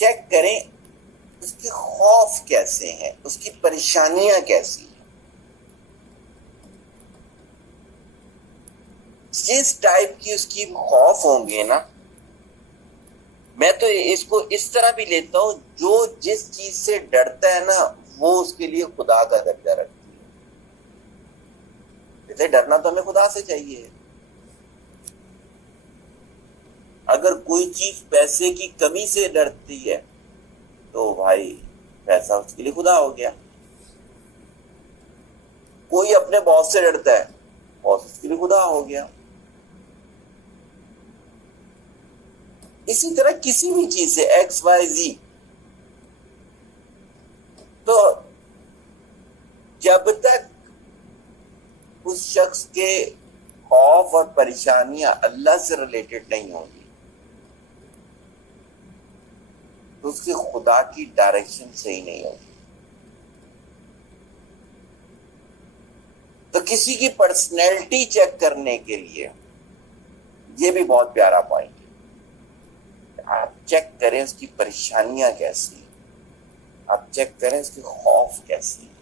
Check کریں اس کے خوف کیسے ہیں, اس کی پریشانیاں کیسی ہیں. جس ٹائپ کی اس کی خوف ہوں گے نا, میں تو اس کو اس طرح بھی لیتا ہوں, جو جس چیز سے ڈرتا ہے نا وہ اس کے لیے خدا کا درجہ رکھتی ہے. جیسے ڈرنا تو ہمیں خدا سے چاہیے. اگر کوئی چیز پیسے کی کمی سے ڈرتی ہے تو بھائی پیسہ اس کے لیے خدا ہو گیا. کوئی اپنے باس سے ڈرتا ہے, باس اس کے لیے خدا ہو گیا. اسی طرح کسی بھی چیز سے ایکس وائی زی. تو جب تک اس شخص کے خوف اور پریشانیاں اللہ سے ریلیٹڈ نہیں ہوں گی تو اس کی خدا کی ڈائریکشن صحیح نہیں ہوگی. تو کسی کی پرسنالٹی چیک کرنے کے لیے یہ بھی بہت پیارا پوائنٹ ہے. آپ چیک کریں اس کی پریشانیاں کیسی ہیں, آپ چیک کریں اس کے خوف کیسی ہیں.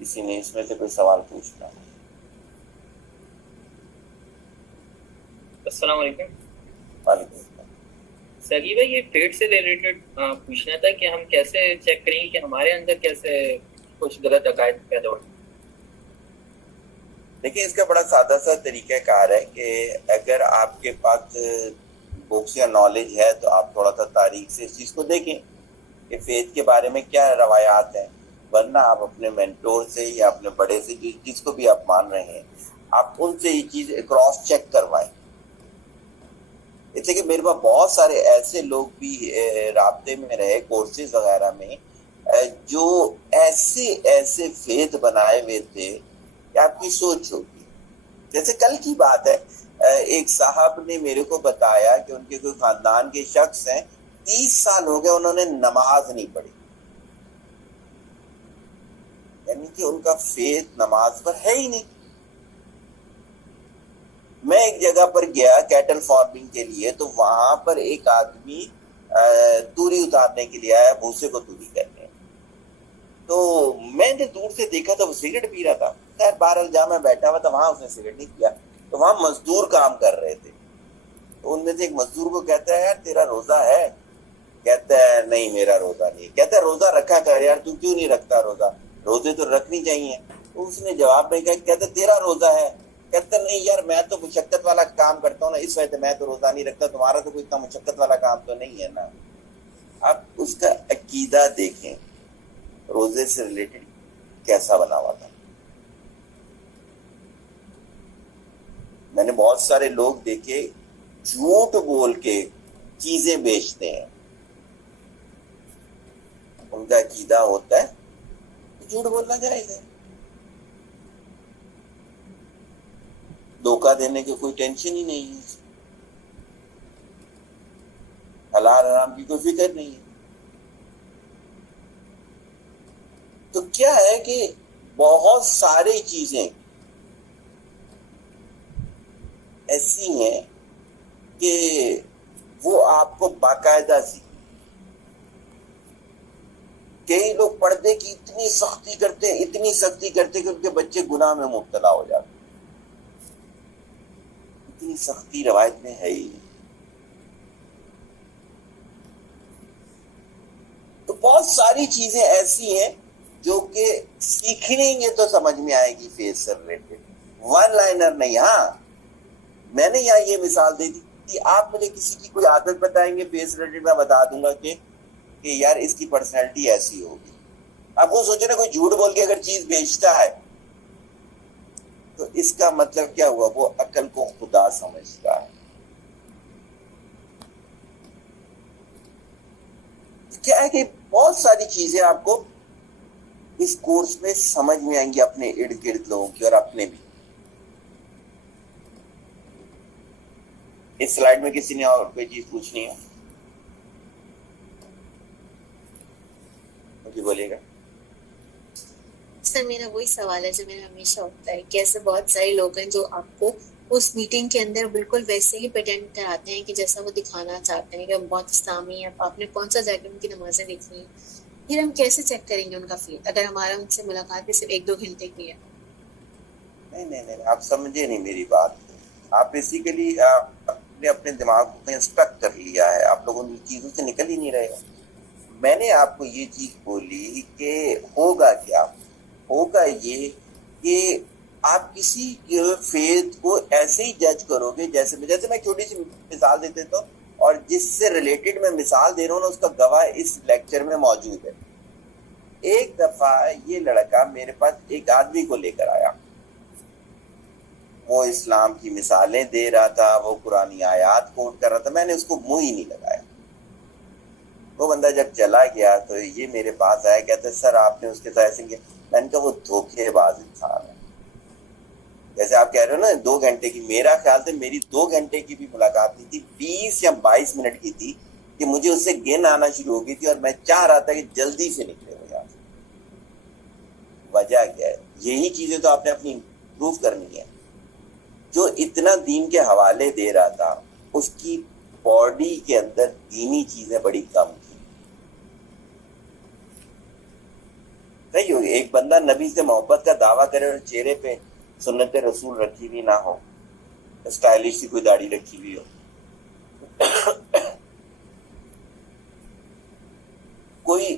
کسی نے اس میں سے کوئی سوال پوچھنا ہے؟ السلام علیکم. وعلیکم السلام. سر بھائی یہ پیٹ سے ریلیٹڈ پوچھنا تھا کہ ہم کیسے چیک کریں کہ ہمارے اندر کیسے کچھ غلط عقائد پیدا ہو. دیکھیں اس کا بڑا سادہ سا طریقہ کار ہے کہ اگر آپ کے پاس بکس یا نالج ہے تو آپ تھوڑا سا تاریخ سے اس چیز کو دیکھیں کہ فیتھ کے بارے میں کیا روایات ہیں, ورنہ آپ اپنے مینٹور سے یا اپنے بڑے سے جس کو بھی آپ مان رہے ہیں آپ ان سے یہ چیز کراس چیک کروائیں. اس لیے کہ میرے پاس بہت سارے ایسے لوگ بھی رابطے میں رہے کورسز وغیرہ میں جو ایسے ایسے فیتھ بنائے ہوئے تھے کہ آپ کی سوچ ہوگی. جیسے کل کی بات ہے, ایک صاحب نے میرے کو بتایا کہ ان کے کوئی خاندان کے شخص ہیں 30 سال ہو گئے انہوں نے نماز نہیں پڑھی, یعنی کہ ان کا فیتھ نماز پر ہے ہی نہیں. میں ایک جگہ پر گیا کیٹل فارمنگ کے لیے, تو وہاں پر ایک آدمی توری اتارنے کے لیے آیا, بھوسے کو توری کہتے ہیں. تو میں نے دور سے دیکھا تھا وہ سگریٹ پی رہا تھا. خیر بہرحال جہاں میں بیٹھا ہوا تھا وہاں اس نے سگریٹ نہیں پیا, تو وہاں مزدور کام کر رہے تھے. تو ان میں سے ایک مزدور کو کہتا ہے یار تیرا روزہ ہے؟ کہتا ہے نہیں میرا روزہ نہیں. کہتا ہے روزہ رکھا کر یار, تو کیوں نہیں رکھتا روزہ, روزے تو رکھنی چاہیے. تو اس نے جواب میں کہا, کہتا تیرا روزہ ہے؟ کہتا نہیں یار میں تو مشقت والا کام کرتا ہوں نا, اس وجہ سے میں تو روزہ نہیں رکھتا, تمہارا تو کوئی اتنا مشقت والا کام تو نہیں ہے نا. اب اس کا عقیدہ دیکھیں روزے سے ریلیٹڈ کیسا بنا ہوا تھا. میں نے بہت سارے لوگ دیکھے جھوٹ بول کے چیزیں بیچتے ہیں, ان کا عقیدہ ہوتا ہے جھوٹ بولنا جائز ہے, دھوکہ دینے کی کوئی ٹینشن ہی نہیں ہے, حلال حرام کی کوئی فکر نہیں ہے. تو کیا ہے کہ بہت ساری چیزیں ایسی ہیں کہ وہ آپ کو باقاعدہ سی. کئی لوگ پردے کی اتنی سختی کرتے ہیں, اتنی سختی کرتے کہ ان کے بچے گناہ میں مبتلا ہو جاتے. اتنی سختی روایت میں ہے ہی نہیں. تو بہت ساری چیزیں ایسی ہیں جو کہ سیکھیں گے تو سمجھ میں آئے گی فیس سے ریلیٹڈ, ون لائنر نہیں. ہاں میں نے یہاں یہ مثال دے دی کہ آپ مجھے کسی کی کوئی عادت بتائیں گے فیس ریلیٹڈ, میں بتا دوں گا کہ یار اس کی پرسنالٹی ایسی ہوگی. آپ وہ سوچیں نا کوئی جھوٹ بول کے اگر چیز بیچتا ہے تو اس کا مطلب کیا ہوا, وہ عقل کو خدا سمجھتا ہے. کیا ہے کہ بہت ساری چیزیں آپ کو اس کورس میں سمجھ میں آئیں گی, اپنے ارد گرد لوگوں کی اور اپنے بھی. اس سلائیڈ میں کسی نے اور کوئی چیز پوچھنی ہے مجھے بولیے گا. سر میرا وہی سوال ہے جو میرا ہمیشہ ہوتا ہے کہ ایسے بہت سارے لوگ ہیں جو آپ کو اس میٹنگ کے اندر بالکل ویسے ہی پریٹینڈ کراتے ہیں کہ جیسا وہ دکھانا چاہتے ہیں کہ ہم بہت اسلامی ہیں. آپ نے کون سا جا کے ان کی نمازیں دیکھی ہیں؟ پھر ہم کیسے چیک کریں گے ان کا فیل اگر ہمارا ان سے ملاقات بھی صرف 1-2 گھنٹے کی ہے؟ نہیں آپ سمجھے نہیں میری بات. آپ بیسیکلی آپ نے اپنے دماغ کو انسٹرکٹ کر لیا ہے, آپ لوگ ان چیزوں سے نکل ہی نہیں رہے. میں نے آپ کو یہ چیز بولی کہ ہوگا کیا, ہوگا یہ کہ آپ کسی فیتھ کو ایسے ہی جج کرو گے جیسے میں چھوٹی سی مثال دے دیتا ہوں, اور جس سے ریلیٹڈ میں مثال دے رہا ہوں نا اس کا گواہ اس لیکچر میں موجود ہے. ایک دفعہ یہ لڑکا میرے پاس ایک آدمی کو لے کر آیا, وہ اسلام کی مثالیں دے رہا تھا, وہ قرآنی آیات کوٹ کر رہا تھا, میں نے اس کو منہ ہی نہیں لگایا. وہ بندہ جب چلا گیا تو یہ میرے پاس آیا, کہتے سر آپ نے اس کے ساتھ ایسے کیا. میں نے کہا وہ دھوکے باز انسان ہے. جیسے آپ کہہ رہے ہو نا 2 گھنٹے کی, میرا خیال سے میری 2 گھنٹے کی بھی ملاقات نہیں تھی, 20 یا 22 منٹ کی تھی کہ مجھے اس سے گن آنا شروع ہو گئی تھی اور میں چاہ رہا تھا کہ جلدی سے نکلے ہو یہاں سے. وجہ کیا ہے؟ یہی چیزیں تو آپ نے اپنی امپروو کرنی ہے. جو اتنا دین کے حوالے دے رہا تھا اس کی باڈی کے اندر دینی چیزیں بڑی کم تھی. صحیح ہو, ایک بندہ نبی سے محبت کا دعویٰ کرے اور چہرے پہ سنت رسول رکھی ہوئی نہ ہو, اسٹائلش سی کوئی داڑھی رکھی ہوئی ہو, کوئی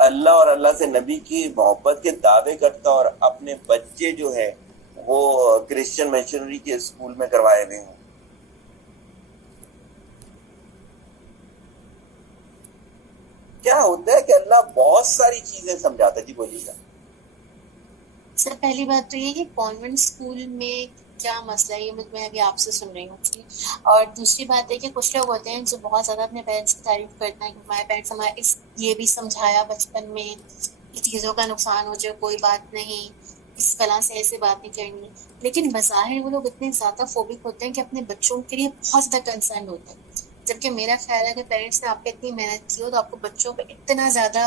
اللہ اور اللہ سے نبی کی محبت کے دعوے کرتا اور اپنے بچے جو ہے وہ کرسچن مشنری کے اسکول میں کروائے ہوئے ہوں. کیا ہوتا ہے کہ اللہ بہت ساری چیزیں سمجھاتا ہے. جی بولیے گا. سر پہلی بات تو یہ کہ کانوینٹ اسکول میں کیا مسئلہ ہے, یہ میں ابھی آپ سے سن رہی ہوں. اور دوسری بات ہے کہ کچھ لوگ ہوتے ہیں جو بہت زیادہ اپنے پیرنٹس کی تعریف کرتے ہیں کہ ہمارے پیرنٹس ہمارے یہ بھی سمجھایا بچپن میں کہ چیزوں کا نقصان ہو جائے کوئی بات نہیں, اس کلا سے ایسے بات نہیں کرنی. لیکن بظاہر وہ لوگ اتنے زیادہ فوبک ہوتے ہیں کہ اپنے بچوں کے لیے بہت زیادہ کنسرن ہوتے ہیں, جبکہ میرا خیال ہے کہ پیرنٹس نے آپ پہ اتنی محنت کی ہو تو آپ کو بچوں پہ اتنا زیادہ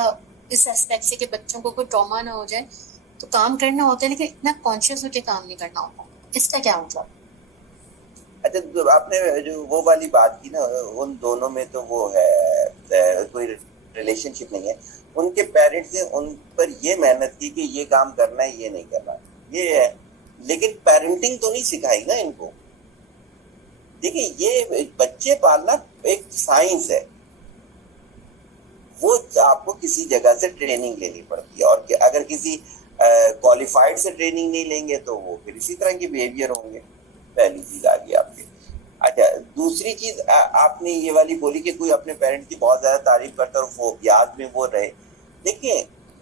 اس ایسپیکٹ سے کہ بچوں کو کوئی ٹراما نہ ہو جائے تو کام کرنا ہوتا ہے, لیکن اتنا کانشیس ہو کے کام نہیں کرنا ہوتا. اس کا کیا مطلب؟ اچھا, جو آپ نے جو وہ والی بات کی نا, ان دونوں میں تو وہ ہے کوئی ریلیشن شپ نہیں ہے. ان کے پیرنٹس نے ان پر یہ محنت کی کہ یہ کام کرنا ہے یہ نہیں کرنا یہ ہے, لیکن پیرنٹنگ تو نہیں سکھائی نا ان کو. دیکھیں یہ بچے پالنا ایک سائنس ہے, وہ آپ کو کسی جگہ سے ٹریننگ لینی پڑتی ہے, اور اگر کسی کوالیفائڈ سے ٹریننگ نہیں لیں گے تو وہ پھر اسی طرح کے بیہیویئر ہوں گے. پہلی چیز آ گئی آپ کی. اچھا, دوسری چیز آپ نے یہ والی بولی کہ کوئی اپنے پیرنٹ کی بہت زیادہ تعریف کرتا اور وہ یاد میں وہ رہے. دیکھیں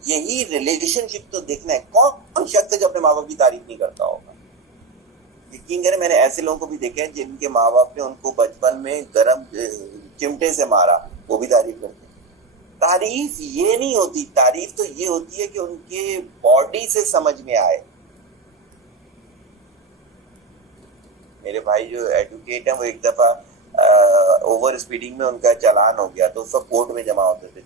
یہی ریلیشن شپ تو دیکھنا ہے, کون شخص ہے جو اپنے ماں باپ کی تعریف نہیں کرتا ہوگا. یقین کریں میں نے ایسے لوگوں کو بھی دیکھے ہیں جن کے ماں باپ نے ان کو بچپن میں گرم چمٹے سے مارا, وہ بھی تعریف کرتے. تعریف یہ نہیں ہوتی, تعریف تو یہ ہوتی ہے کہ ان کے باڈی سے سمجھ میں آئے. میرے بھائی جو ایڈوکیٹ ہیں وہ ایک دفعہ اوور اسپیڈنگ میں ان کا چالان ہو گیا, تو اس وقت کورٹ میں جمع ہوتے تھے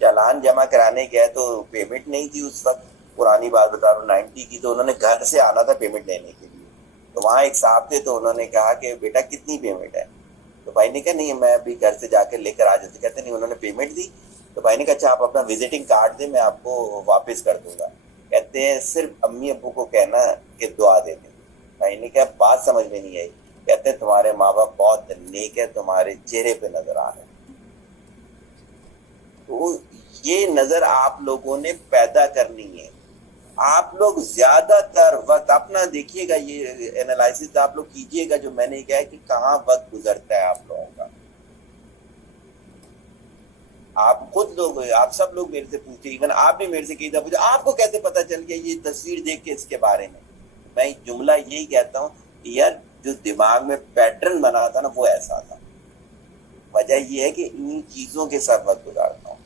چالان جمع کرانے گئے تو پیمنٹ نہیں تھی اس وقت, پرانی بات بتا رہا ہوں 90 کی, تو انہوں نے گھر سے آنا تھا پیمنٹ لینے کے لیے. تو وہاں ایک صاحب تھے تو انہوں نے کہا کہ بیٹا کتنی پیمنٹ ہے, تو بھائی نے کہا نہیں میں ابھی گھر سے جا کے لے کر آ جاتے. کہتے نہیں, انہوں نے پیمنٹ دی. تو بھائی نے کہا اچھا آپ اپنا وزٹنگ کارڈ دیں میں آپ کو واپس کر دوں گا. کہتے ہیں صرف امی ابو کو کہنا کہ دعا دے دیں. بھائی نے کہا بات سمجھ میں نہیں آئی. کہتے ہیں تمہارے ماں باپ بہت نیک ہے, تمہارے چہرے پہ نظر آ رہے ہیں. تو یہ نظر آپ لوگوں نے پیدا کرنی ہے. آپ لوگ زیادہ تر وقت اپنا دیکھیے گا, یہ انالائسس آپ لوگ کیجئے گا جو میں نے کہا کہ کہاں وقت گزرتا ہے آپ لوگوں کا. آپ خود لوگ, آپ سب لوگ میرے سے پوچھیں, ایون آپ بھی میرے سے کئی دفعہ پوچھیں آپ کو کیسے پتا چل گیا یہ تصویر دیکھ کے اس کے بارے میں. میں جملہ یہی کہتا ہوں کہ یار جو دماغ میں پیٹرن بنا تھا نا وہ ایسا تھا. وجہ یہ ہے کہ ان چیزوں کے ساتھ وقت گزارتا ہوں.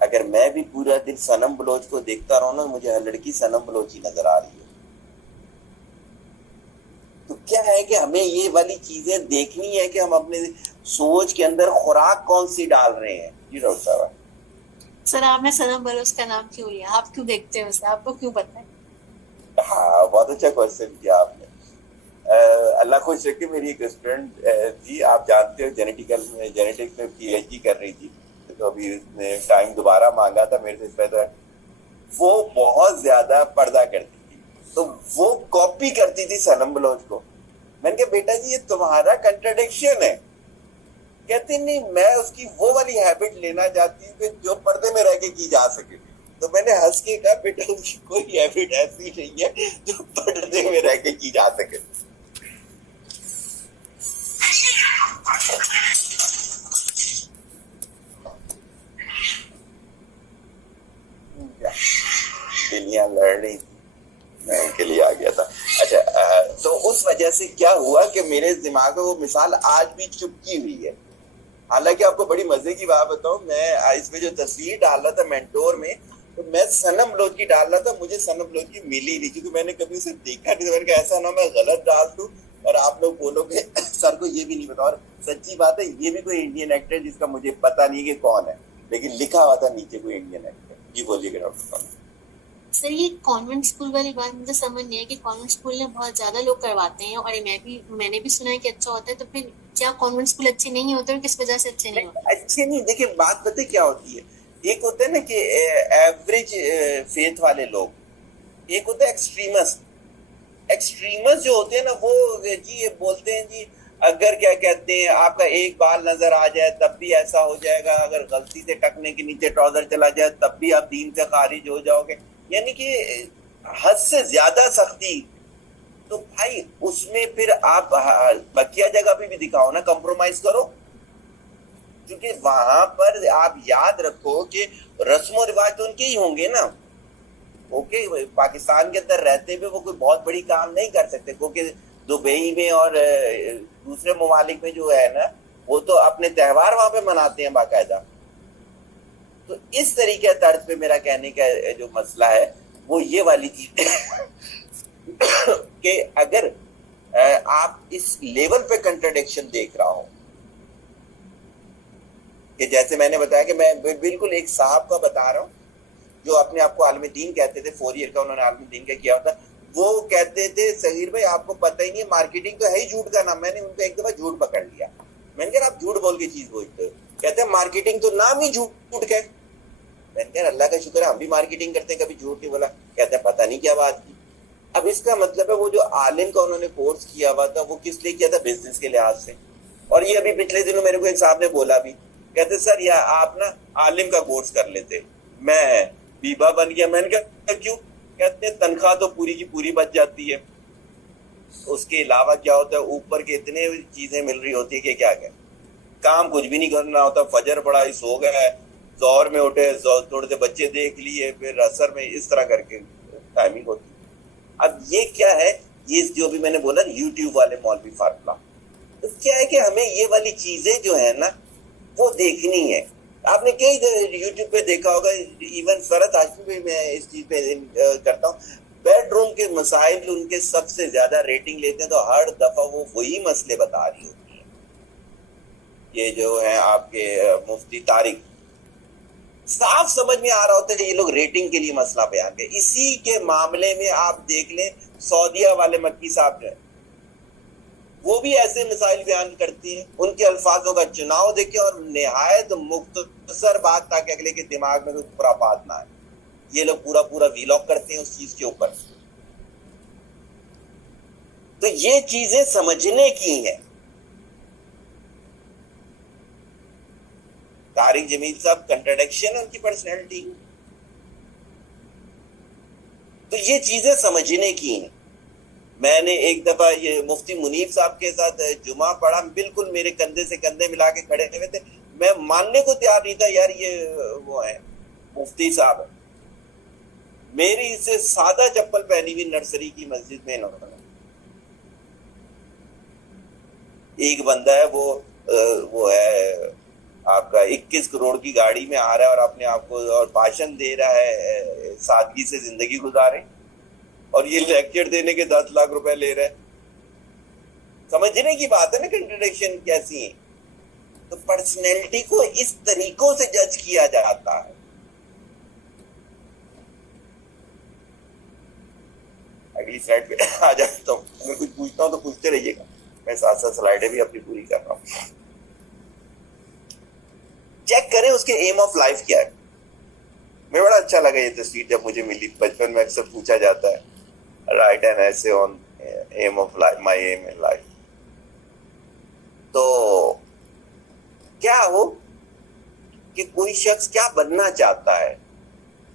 اگر میں بھی پورا دن صنم بلوچ کو دیکھتا رہوں نا, مجھے ہر لڑکی صنم بلوچ ہی نظر آ رہی ہے. تو کیا ہے کہ ہمیں یہ والی چیزیں دیکھنی ہے کہ ہم اپنے سوچ کے اندر خوراک کون سی ڈال رہے ہیں. جی ڈاکٹر صاحب. سر آپ نے صنم بلوچ کا نام کیوں لیا, آپ کیوں دیکھتے ہیں اسے, آپ کو کیوں پتہ ہے؟ ہاں بہت اچھا کوشچن کیا آپ نے. اللہ خوش رکھے میری ایک اسٹوڈنٹ تھی, آپ جانتے ہو جینیٹکس میں پی ایچ ڈی کر رہی تھی, تو ابھی اس نے ٹائم دوبارہ مانگا تھا میرے سے اس پہ. وہ بہت زیادہ پردہ کرتی تھی, تو وہ کاپی کرتی تھی صنم بلوچ کو. میں نے کہا بیٹا جی یہ تمہارا کنٹراڈکشن ہے. کہتے نہیں میں اس کی وہ والی ہیبٹ لینا چاہتی ہوں کہ جو پردے میں رہ کے کی جا سکے. تو میں نے ہنس کے کہا بیٹا اس کی کوئی ہیبٹ ایسی نہیں ہے جو پردے میں رہ کے کی جا سکے. دنیا لڑ رہی تھی, میں ان کے لیے آ گیا تھا. اچھا, تو اس وجہ سے کیا ہوا کہ میرے دماغ میں وہ مثال آج بھی چپکی ہوئی ہے. حالانکہ آپ کو بڑی مزے کی بات بتاؤں, میں اس میں جو تصویر ڈال رہا تھا مینٹور میں, تو میں صنم بلوچ کی ڈال رہا تھا, مجھے صنم بلوچ کی ملی نہیں کیونکہ میں نے کبھی اسے دیکھا نہیں. میں نے کہا ایسا نہ میں غلط ڈال دوں اور آپ لوگ بولو کہ سر کو یہ بھی نہیں پتا. اور سچی بات ہے یہ بھی کوئی انڈین ایکٹر جس کا مجھے پتا نہیں کہ کون ہے, لیکن لکھا ہوا تھا نیچے کوئی انڈین ایکٹر. جی بولیے کہ ڈاکٹر صاحب. سر یہ کانوینٹ اسکول والی بات مجھے سمجھ نہیں ہے کہ کانوینٹ اسکول میں بہت زیادہ لوگ کرواتے ہیں, اور میں نے بھی سنا ہے کہ اچھا ہوتا ہے, تو پھر کیا کانوینٹ اسکول اچھے نہیں ہوتے اور کس وجہ سے اچھے نہیں ہوتے؟ اچھے نہیں, دیکھیں بات پتہ کیا ہوتی ہے, ایک ہوتا ہے نا کہ ایوریج فیتھ والے لوگ, ایک ہوتا ہے ایکسٹریمسٹ. ایکسٹریمسٹ جو ہوتے ہیں نا وہ جی یہ بولتے ہیں جی اگر کیا کہتے ہیں آپ کا ایک بال نظر آ جائے تب بھی ایسا ہو جائے گا, اگر غلطی سے ٹکنے کے نیچے ٹراؤزر چلا جائے تب بھی آپ دین سے خارج ہو جاؤ گے. یعنی کہ حد سے زیادہ سختی. تو بھائی اس میں پھر آپ بقیہ جگہ پہ بھی دکھاؤ نا, کمپرومائز کرو. کیونکہ وہاں پر آپ یاد رکھو کہ رسم و رواج تو ان کے ہی ہوں گے نا. اوکے, پاکستان کے اندر رہتے ہوئے وہ کوئی بہت بڑی کام نہیں کر سکتے, کیونکہ دبئی میں اور دوسرے ممالک میں جو ہے نا وہ تو اپنے تہوار وہاں پہ مناتے ہیں باقاعدہ. تو اس طریقے طرز پہ میرا کہنے کا جو مسئلہ ہے وہ یہ والی چیز کہ اگر آپ اس لیول پہ کنٹراڈکشن دیکھ رہا ہوں کہ جیسے میں نے بتایا کہ میں بالکل ایک صاحب کا بتا رہا ہوں جو اپنے آپ کو عالم دین کہتے تھے, 4 ایئر کا انہوں نے عالم دین کا کیا ہوتا, وہ کہتے تھے صغیر بھائی آپ کو پتہ ہی نہیں مارکیٹنگ تو ہے ہی جھوٹ کا نام. میں نے ان کو ایک دفعہ جھوٹ پکڑ لیا, میں نے کہا آپ جھوٹ بول کے چیز بولتے ہو, کہتے ہیں مارکیٹنگ تو نام ہی جھوٹ کا ہے. میں نے کہا اللہ کا شکر ہے ہم بھی مارکیٹنگ کرتے ہیں, کبھی جھوٹ نہیں بولا. کہتے ہیں پتہ نہیں کیا بات کی. اب اس کا مطلب ہے وہ جو عالم کا انہوں نے کورس کیا ہوا تھا وہ کس لیے کیا تھا, بزنس کے لحاظ سے. اور یہ ابھی پچھلے دنوں میرے کو ایک صاحب نے بولا بھی, کہتے سر یا آپ نا عالم کا کورس کر لیتے, میں بیبا بن گیا. میں نے کہا کیوں؟ کہتے ہیں تنخواہ تو پوری کی پوری بچ جاتی ہے, اس کے علاوہ کیا ہوتا ہے اوپر کے اتنے چیزیں مل رہی ہوتی ہے کہ کیا کہ کام کچھ بھی نہیں کرنا ہوتا. فجر پڑا سو گئے, ظہر میں اٹھے, تھوڑے سے بچے دیکھ لیے, پھر عصر میں, اس طرح کر کے ٹائمنگ ہوتی. اب یہ کیا ہے, یہ جو بھی میں نے بولا یوٹیوب والے مولوی فارمولا, تو کیا ہے کہ ہمیں یہ والی چیزیں جو ہے نا وہ دیکھنی ہے. آپ نے کئی یوٹیوب پہ دیکھا ہوگا, ایون فرحت ہاشمی بھی میں اس چیز پہ کرتا ہوں, بیڈ روم کے مسائل ان کے سب سے زیادہ ریٹنگ لیتے ہیں, تو ہر دفعہ وہ وہی مسئلے بتا رہی ہوتی ہیں. یہ جو ہے آپ کے مفتی طارق, صاف سمجھ میں آ رہا ہوتا ہے یہ لوگ ریٹنگ کے لیے مسئلہ بیان کریں. اسی کے معاملے میں آپ دیکھ لیں سعودیہ والے مکی صاحب جو ہے وہ بھی ایسے مسائل بیان کرتی ہیں, ان کے الفاظوں کا چناؤ دیکھیں اور نہایت مختصر بات تاکہ اگلے کے دماغ میں کوئی خرافات نہ آئے. یہ لوگ پورا پورا ویلاگ کرتے ہیں اس چیز کے اوپر. تو یہ چیزیں سمجھنے کی ہیں. طارق جمیل صاحب کنٹراڈکشن ان کی پرسنالٹی, تو یہ چیزیں سمجھنے کی ہیں. میں نے ایک دفعہ یہ مفتی منیف صاحب کے ساتھ جمعہ پڑھا, بالکل میرے کندھے سے کندھے ملا کے کھڑے ہوئے تھے, میں ماننے کو تیار نہیں تھا یار یہ وہ ہے مفتی صاحب. میری سے سادہ چپل پہنی ہوئی نرسری کی مسجد میں انہوں نے, ایک بندہ ہے وہ ہے آپ کا 21 کروڑ کی گاڑی میں آ رہا ہے اور اپنے آپ کو اور بھاشن دے رہا ہے, سادگی سے زندگی گزارے, اور یہ لیکچر دینے کے 10 لاکھ روپے لے رہے. سمجھنے کی بات ہے نا کنٹراڈکشن کیسی ہے. تو پرسنالٹی کو اس طریقوں سے جج کیا جاتا ہے. اگلی سلائڈ پہ آ جاتا ہوں, اگر کچھ پوچھتا ہوں تو پوچھتے رہیے گا. میں ساتھ ساتھ سلائڈیں بھی اپنی پوری کر رہا ہوں. چیک کریں اس کے ایم آف لائف کیا ہے. میں بڑا اچھا لگا یہ تصویر جب مجھے ملی. بچپن میں اکثر پوچھا جاتا ہے write an essay on aim of life, my aim in life. تو کیا ہو کہ کوئی شخص کیا بننا چاہتا ہے،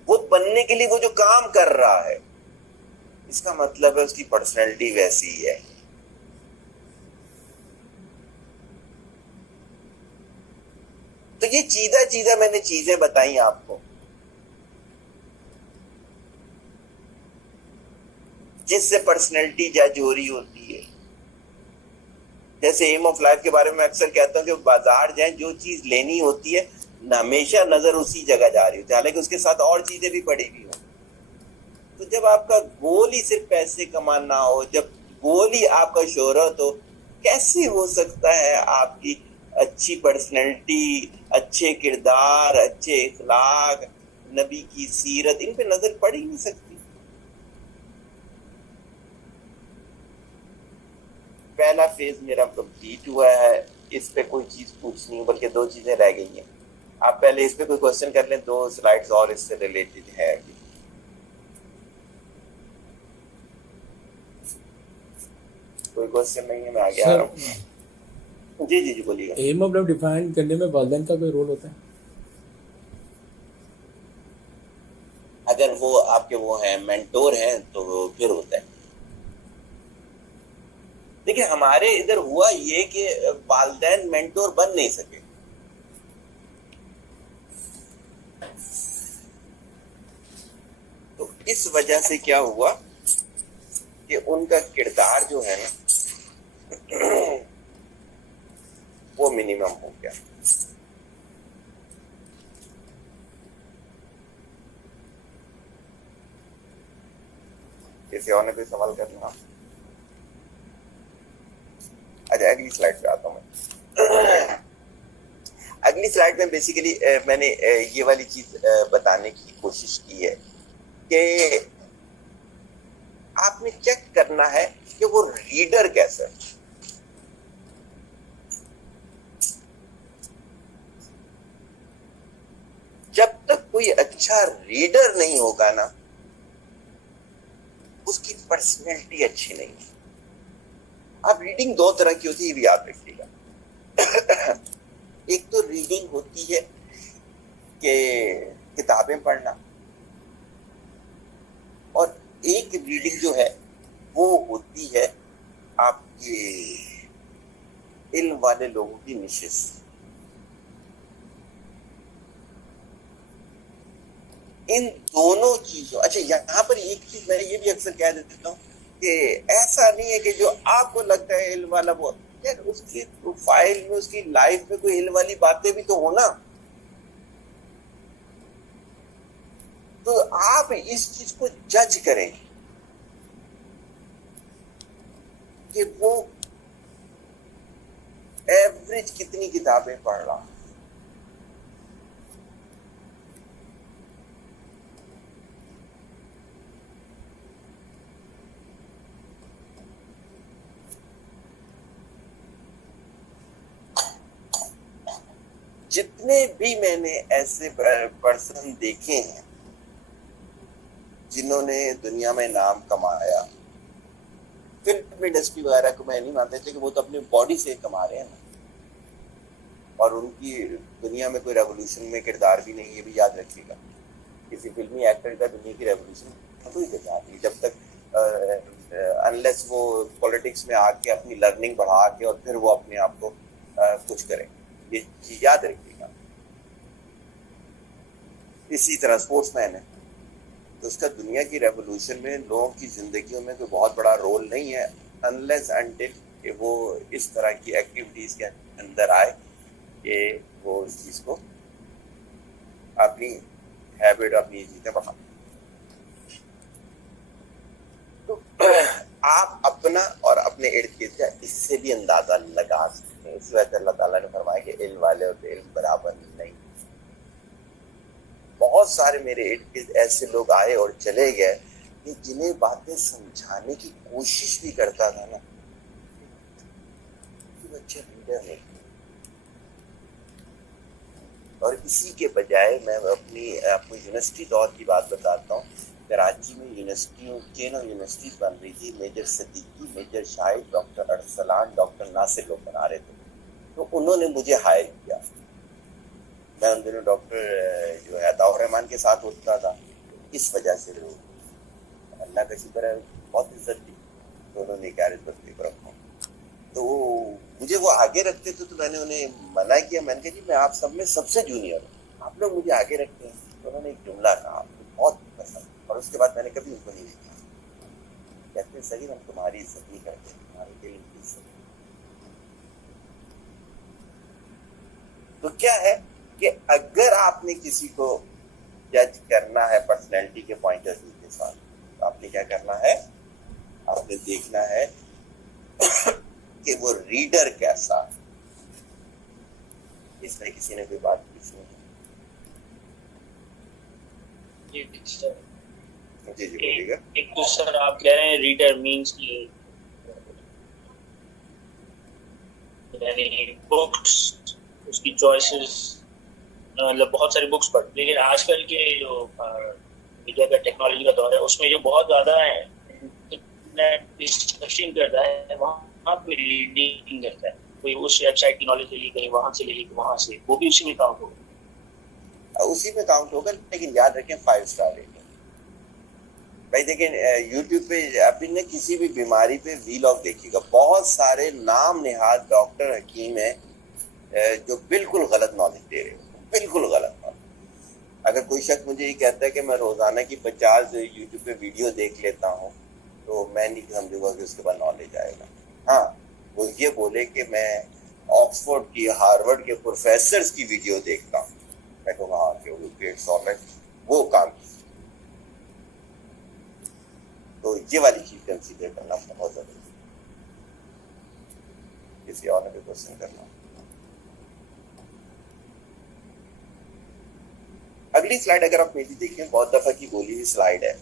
وہ بننے کے لیے وہ جو کام کر رہا ہے، اس کا مطلب ہے اس کی پرسنالٹی ویسی ہی ہے. تو یہ چیزیں میں نے چیزیں بتائیں آپ کو جس سے پرسنالٹی جج ہو رہی ہوتی ہے. جیسے ایم آف لائف کے بارے میں اکثر کہتا ہوں کہ بازار جائیں، جو چیز لینی ہوتی ہے ہمیشہ نظر اسی جگہ جا رہی ہوتی ہے، حالانکہ اس کے ساتھ اور چیزیں بھی پڑی ہوئی ہوں. تو جب آپ کا گول ہی صرف پیسے کمانا ہو، جب گول ہی آپ کا شہرت ہو، کیسے ہو سکتا ہے آپ کی اچھی پرسنالٹی، اچھے کردار، اچھے اخلاق، نبی کی سیرت، ان پہ نظر پڑ ہی نہیں سکتی. پہلا فیز میرا کمپلیٹ ہوا ہے. اس پہ کوئی چیز پوچھنی ہو، بلکہ 2 چیزیں رہ گئی ہیں. آپ پہلے اس پہ کوئی کوشچن کر لیں، 2 سلائیڈز اور اس سے ریلیٹڈ ہے. ابھی کوئی کوشچن نہیں ہے، میں آگے آ رہا ہوں. جی بولیے گا. ایم آف لائف ڈیفائن کرنے میں والدین کا کوئی رول ہوتا ہے؟ اگر وہ آپ کے وہ ہیں مینٹور ہیں تو وہ پھر ہوتا ہے. دیکھیں ہمارے ادھر ہوا یہ کہ والدین مینٹور بن نہیں سکے. تو اس وجہ سے کیا ہوا کہ ان کا کردار جو ہے نا وہ منیمم ہو گیا. کسی اور نے کوئی سوال کرنا؟ اچھا اگلی سلائڈ پہ آتا ہوں میں. اگلی سلائڈ میں بیسیکلی میں نے یہ والی چیز بتانے کی کوشش کی ہے کہ آپ نے چیک کرنا ہے کہ وہ ریڈر کیسا ہے. جب تک کوئی اچھا ریڈر نہیں ہوگا نا، اس کی پرسنالٹی اچھی نہیں ہے. اب ریڈنگ 2 طرح کی ہوتی ہے، یہ بھی یاد رکھیے گا. ایک تو ریڈنگ ہوتی ہے کہ کتابیں پڑھنا، اور ایک ریڈنگ جو ہے وہ ہوتی ہے آپ کے علم والے لوگوں کی نشست. ان دونوں چیزوں، اچھا یہاں پر ایک چیز میں یہ بھی اکثر کہہ دیتا ہوں کہ ایسا نہیں ہے کہ جو آپ کو لگتا ہے علم والا وہ، یار اس کی پروفائل میں، اس کی لائف میں کوئی علم والی باتیں بھی تو ہونا. تو آپ اس چیز کو جج کریں کہ وہ ایوریج کتنی کتابیں پڑھ رہا. جتنے بھی میں نے ایسے پرسن دیکھے ہیں جنہوں نے دنیا میں نام کمایا، فلم انڈسٹری وغیرہ کو میں نہیں مانتا کہ وہ تو اپنی باڈی سے کما رہے ہیں نا، اور ان کی دنیا میں کوئی ریولیوشن میں کردار بھی نہیں. یہ بھی یاد رکھیے گا، کسی فلمی ایکٹر کا دنیا کی ریولیوشن کوئی کردار نہیں جب تک انلیس وہ پولیٹکس میں آ کے اپنی لرننگ بڑھا کے اور پھر وہ اپنے آپ کو کچھ کریں. یہ چیز یاد رکھیے گا. اسی طرح اسپورٹس مین ہے تو اس کا دنیا کی ریولیوشن میں لوگوں کی زندگیوں میں کوئی بہت بڑا رول نہیں ہے، انلیس انٹل کہ وہ اس طرح کی ایکٹیویٹیز کے اندر آئے کہ وہ اس چیز کو اپنی ہیبٹ، اپنی چیزیں بڑھا. تو آپ اپنا اور اپنے ارد گرد کا اس سے بھی اندازہ لگا سکتے ہیں. اس وجہ سے اللہ تعالیٰ نے فرمایا کہ علم والے ہوتے علم برابر نہیں. بہت سارے میرے ارد گرد ایسے لوگ آئے اور چلے گئے کہ جنہیں باتیں سمجھانے کی کوشش بھی کرتا تھا نا، اچھا ریڈر ہے. اور اسی کے بجائے میں اپنی آپ کو یونیورسٹی دور کی بات بتاتا ہوں. کراچی میں یونیورسٹیوں چین آف یونیورسٹیز بن رہی تھی. میجر صدیقی, میجر شاہد, ڈاکٹر ارسلان, ڈاکٹر ناصر لوگ بنا رہے تھے. تو انہوں نے مجھے ہائر کیا. میں ان دنوں ڈاکٹر جو ہے عطاء الرحمان کے ساتھ ہوتا تھا. اس وجہ سے اللہ کا شکر ہے بہت عزت دی تو انہوں نے کیا رتبت لے کر رکھا. تو مجھے وہ آگے رکھتے تھے تو میں نے انہیں منع کیا. میں نے کہا جی میں آپ سب میں سب سے جونیئر ہوں, آپ لوگ مجھے آگے رکھتے ہیں. تو انہوں نے ایک جملہ کہا بہت پسند, اور اس کے بعد میں نے کبھی ان کو نہیں دیکھا. کہتے ہیں صحیح, ہم تمہاری عزت نہیں کرتے, تمہارے دل کی عزت. تو کیا ہے کہ اگر آپ نے کسی کو جج کرنا ہے پرسنالٹی کے پوائنٹ آف ویو کے ساتھ, تو آپ نے کیا کرنا ہے, آپ نے دیکھنا ہے کہ وہ ریڈر کیسا. اس طرح کسی نے کوئی بات پوچھنی ہے. جی جی بولیے گا. ایک تو سر آپ کہہ رہے ہیں ریڈر مینس کی یعنی بکس, اس کی چوائسیز, مطلب بہت ساری بکس پڑھ, لیکن آج کل کے جو میڈیا کا ٹیکنالوجی کا دور ہے اس میں جو بہت زیادہ ڈسکشن کرتا ہے وہاں پہ ریڈنگ کرتا ہے. کوئی اس ویب سائٹ کی نالج لے لی, کہیں وہاں سے لے لی, وہاں سے, وہ بھی اسی میں کاؤنٹ ہوگا. اسی میں کاؤنٹ ہوگا, لیکن یاد رکھیں 5 اسٹار ریٹنگ. بھائی دیکھیں یوٹیوب پہ آپ نے کسی بھی بیماری پہ ویلاگ دیکھیے گا, بہت سارے نام نہاد ڈاکٹر حکیم ہیں جو بالکل غلط نالج دے رہے ہیں, بالکل غلط نالج. اگر کوئی شخص مجھے یہ کہتا ہے کہ میں روزانہ کی 50 یوٹیوب پہ ویڈیو دیکھ لیتا ہوں, تو میں نہیں سمجھوں گا کہ اس کے بعد نالج آئے گا. ہاں وہ یہ بولے کہ میں آکسفورڈ کی, ہارورڈ کے پروفیسرز کی ویڈیو دیکھتا ہوں, میں کہوں گا ہاں کہ وہ کام کی. تو یہ والی چیز کنسیڈر کرنا بہت ضروری ہے. کسی اور نے بھی کوشچن کرنا. اگلی سلائیڈ اگر آپ میری دیکھیں, بہت دفعہ کی بولی ہوئی سلائیڈ ہے,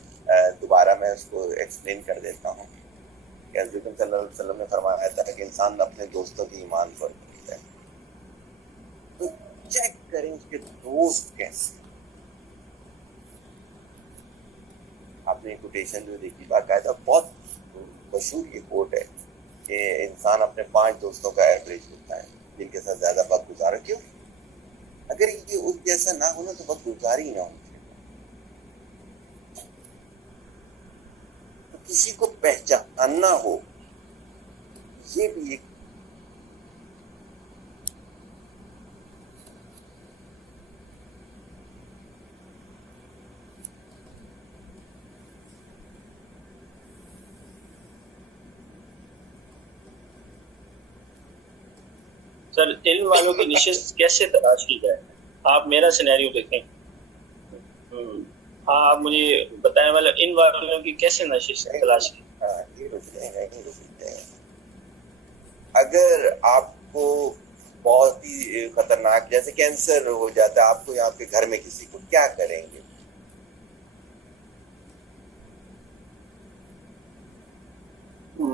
دوبارہ میں اس کو ایکسپلین کر دیتا ہوں. کہ حضرت صلی اللہ علیہ وسلم نے فرمایا تھا کہ انسان اپنے دوستوں کے ایمان پر ہے, تو چیک کریں اس کے دوست کیسے. آپ نے کوٹیشن جو دیکھی باقاعدہ, بہت مشہور یہ کوٹ ہے کہ انسان اپنے 5 دوستوں کا ایوریج ہوتا ہے جن کے ساتھ زیادہ وقت گزارا. کیوں؟ اگر یہ اس جیسا نہ ہونا تو وقت گزاری نہ ہو. تو کسی کو پہچاننا ہو, یہ بھی ایک سر علم والوں کی نشست کیسے تلاش کی جائے؟ آپ میرا سینیریو دیکھیں. ہاں آپ مجھے بتائیں, مطلب ان والوں کی کیسے نشست تلاش کی. اگر آپ کو بہت ہی خطرناک جیسے کینسر ہو جاتا ہے آپ کو یہاں پہ گھر میں کسی کو, کیا کریں گے؟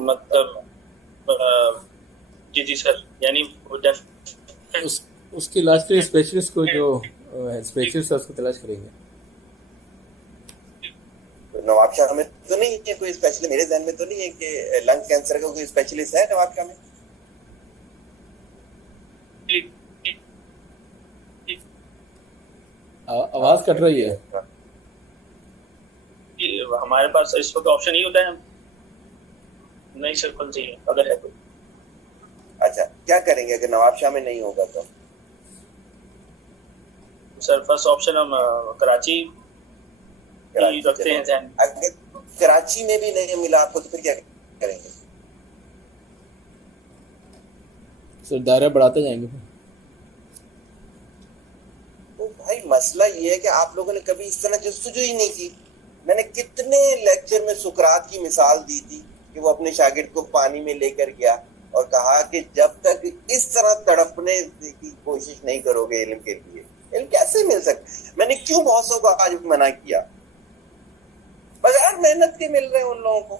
مطلب جی سر, یعنی اس کی علاج کے لیے اسپیشلسٹ کو, جو اسپیشلسٹ ہے اس کو تلاش کریں گے. نواب شاہ میں تو نہیں ہے کوئی اسپیشلسٹ, میرے ذہن میں تو نہیں ہے کہ لنگ کینسر کا کوئی اسپیشلسٹ ہے نواب شاہ میں. آواز کٹ رہی ہے. ہمارے پاس اس وقت آپشن ہی ہوتا ہے. نہیں سر, کون سی ہے اگر ہے تو. اچھا کیا کریں گے اگر نواب شاہ میں نہیں ہوگا تو؟ سر فرسٹ آپشن ہم کراچی رکھتے ہیں ذہن. اگر کراچی میں بھی نہیں ملا آپ کو تو پھر کیا کریں گے؟ سر دائرہ بڑھاتے جائیں گے. تو بھائی مسئلہ یہ ہے کہ آپ لوگوں نے کبھی اس طرح جستجو ہی نہیں کی. میں نے کتنے لیکچر میں سقراط کی مثال دی تھی کہ وہ اپنے شاگرد کو پانی میں لے کر گیا اور کہا کہ جب تک اس طرح تڑپنے کی کوشش نہیں کرو گے علم کے لیے, علم کیسے مل سکتا. میں نے کیوں بہت سو کو آج منع کیا, بغیر محنت کے مل رہے ہیں ان لوگوں کو.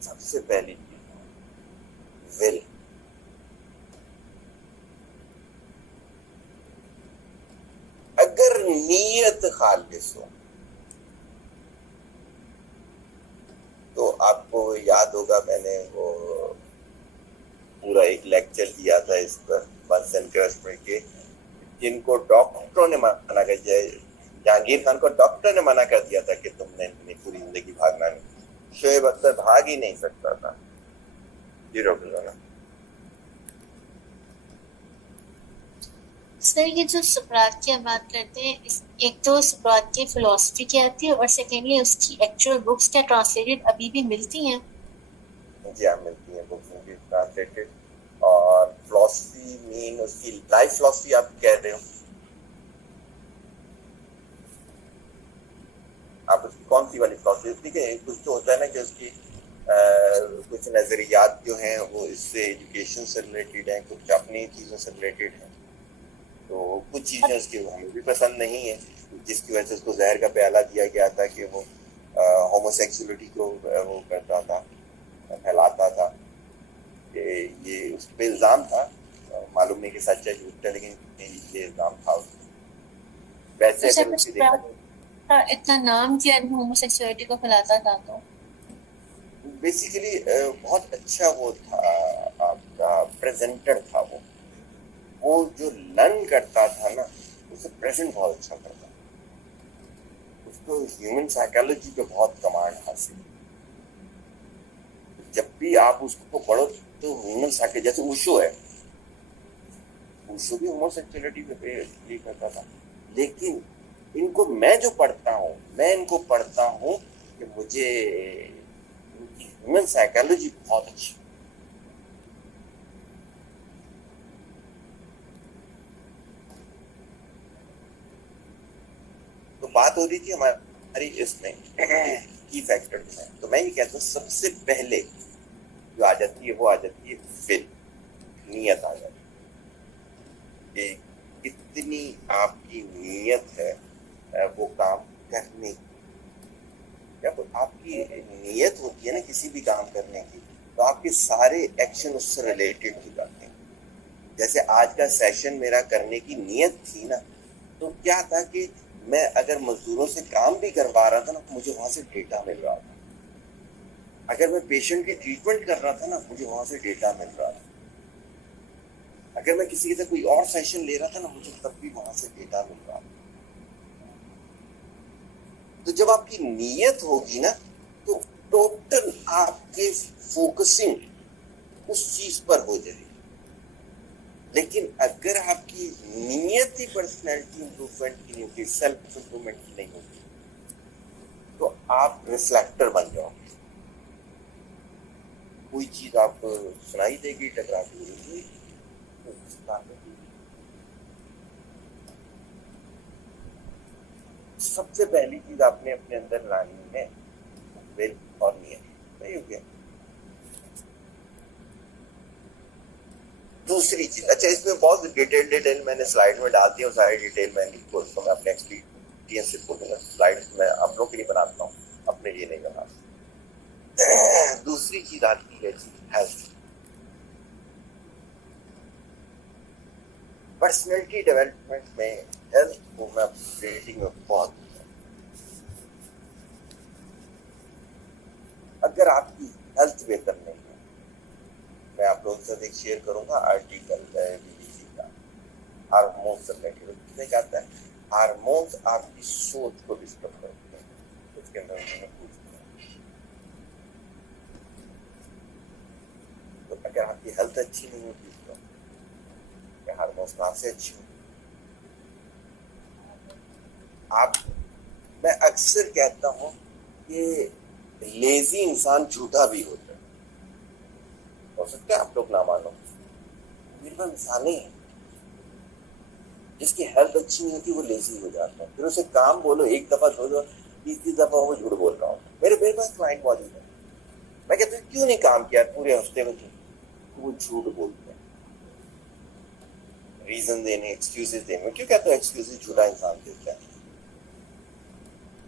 سب سے پہلی چیز ول. اگر نیت خالص ہو تو آپ کو یاد ہوگا میں نے وہ پورا ایک لیکچر دیا تھا اس پر ونس اینڈ کرسپر کے جن کو ڈاکٹروں نے منع کر دیا. جہانگیر خان کو ڈاکٹر نے منع کر دیا تھا کہ تم نے پوری زندگی بھاگنا نہیں. شعیب اختر بھاگ ہی نہیں سکتا تھا. جی ڈاکٹر جانا. سر یہ جو سقراط کی ہم بات کرتے ہیں ایک تو سقراط کی فلسفی کی آتی ہے اور سیکنڈلی اس کی ایکچوئل بکس کیا ٹرانسلیٹڈ ابھی بھی ملتی ہیں؟ جی ہاں ملتی ہیں بکس ان کی ٹرانسلیٹڈ. اور فلسفی مین اس کی لائف فلسفی آپ کہہ رہے ہو. آپ اس کی کون سی والی فلسفی؟ دیکھیے کچھ تو ہوتا ہے نا کہ اس کی کچھ نظریات جو ہیں وہ اس سے ایجوکیشن سے ریلیٹڈ ہیں, کچھ اپنی چیزوں سے ریلیٹڈ ہیں. تو کچھ چیزیں اس کی ہمیں بھی پسند نہیں ہیں, جس کی وجہ سے اس کو زہر کا پیالہ دیا گیا تھا کہ وہ ہومو سیکسولیٹی کو وہ کرتا تھا, پھیلاتا تھا. کہ یہ اس پہ الزام تھا, معلوم نہیں کہ سچ ہے جھوٹ ہے, لیکن یہ الزام تھا. ویسے اگر اس کی دیکھا اتنا نام کیا ہومو سیکسولیٹی کو پھیلاتا تھا تو بیسیکلی بہت اچھا وہ تھا, آپ کا پریزنٹر تھا. وہ جو لرن کرتا تھا نا اسے پریزنٹ بہت اچھا کرتا. اس کو ہیومن سائیکالوجی پہ بہت کمانڈ حاصل. جب بھی آپ اس کو پڑھو تو ہیومن سائیکالوجی, جیسے اوشو ہے, اوشو بھی ہومو سیکسولیٹی پہ کرتا تھا. لیکن ان کو میں جو پڑھتا ہوں, میں ان کو پڑھتا ہوں کہ مجھے ان کی ہیومن سائیکالوجی بہت اچھی. تو بات ہو رہی تھی ہماری اس میں کی فیکٹر میں. تو میں یہ کہتا ہوں سب سے پہلے جو آ جاتی ہے وہ آ جاتی ہے فل, نیت آ جاتی ہے کہ کتنی آپ کی نیت ہے وہ کام کرنے کی. جب آپ کی نیت ہوتی ہے نا کسی بھی کام کرنے کی تو آپ کے سارے ایکشن اس سے ریلیٹڈ ہو جاتے ہیں. جیسے آج کا سیشن میرا کرنے کی نیت تھی نا, تو کیا تھا کہ میں اگر مزدوروں سے کام بھی کروا رہا تھا نا مجھے وہاں سے ڈیٹا مل رہا تھا. اگر میں پیشنٹ کی ٹریٹمنٹ کر رہا تھا نا مجھے وہاں سے ڈیٹا مل رہا تھا. اگر میں کسی کے ساتھ کوئی اور سیشن لے رہا تھا نا مجھے تب بھی وہاں سے ڈیٹا مل رہا تھا. تو جب آپ کی نیت ہوگی نا تو ٹوٹل آپ کے فوکسنگ اس چیز پر ہو جائے گی. لیکن اگر آپ کی نیت ہی پرسنالٹی امپروومنٹ کی نہیں ہوگی, سیلف امپروومنٹ کی نہیں ہوگی, تو آپ ریفلیکٹر بن جاؤ گے. کوئی چیز آپ سنائی دے گی, ٹکراتی ہوگی. سب سے پہلی چیز آپ نے اپنے اندر لانی ہے ول اور نیت. نہیں ہو گیا. دوسری چیز, اچھا اس میں بہت ڈیٹیل میں نے سلائیڈ میں ڈال دی, اور ساری ڈیٹیل میں نہیں بول تو میں اپنے ایکسپیرینس سے بولوں گا. سلائیڈ میں آپ لوگوں کے لیے بناتا ہوں, اپنے لیے نہیں بناتا. دوسری چیز آتی ہے ہیلتھ. پرسنالٹی ڈیولپمنٹ میں ہیلتھ کو میں ریٹنگ میں بہت. اگر آپ کی ہیلتھ بہتر نہیں ہے, میں آپ لوگوں کے ساتھ ایک شیئر کروں گا آرٹیکل BBC کا, ہارمونس سے ریلیٹڈ. کیا کہتا ہے ہارمونس آپ کی سوچ کو ڈسٹرب کرتے ہیں. اس کے اندر انہوں نے پوچھا تو اگر آپ کی ہیلتھ اچھی نہیں ہوتی تو کیا ہارمونس کہاں سے اچھی ہوتی. آپ, میں اکثر کہتا ہوں کہ لیزی انسان جھوٹا بھی ہوتا ہے. ہو سکتا ہے آپ لوگ نہ مانو, میرے پاس مثالیں ہیں. جس کی ہیلتھ اچھی نہیں ہوتی وہ لیزی ہو جاتا ہے. پھر اسے کام بولو ایک دفعہ, دو دفعہ, 30 دفعہ وہ جھوٹ بول رہا ہوں. میرے پاس کلائنٹ موجود ہے, میں کہتا ہوں کیوں نہیں کام کیا پورے ہفتے میں, وہ جھوٹ بولتے ہیں. ریزن دینے, ایکسکیوزز دینے. میں کیوں کہتا ہوں ایکسکیوزز جھوٹا انسان دیتا ہے,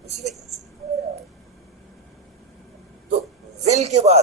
اسی وجہ سے. تو ول کے بعد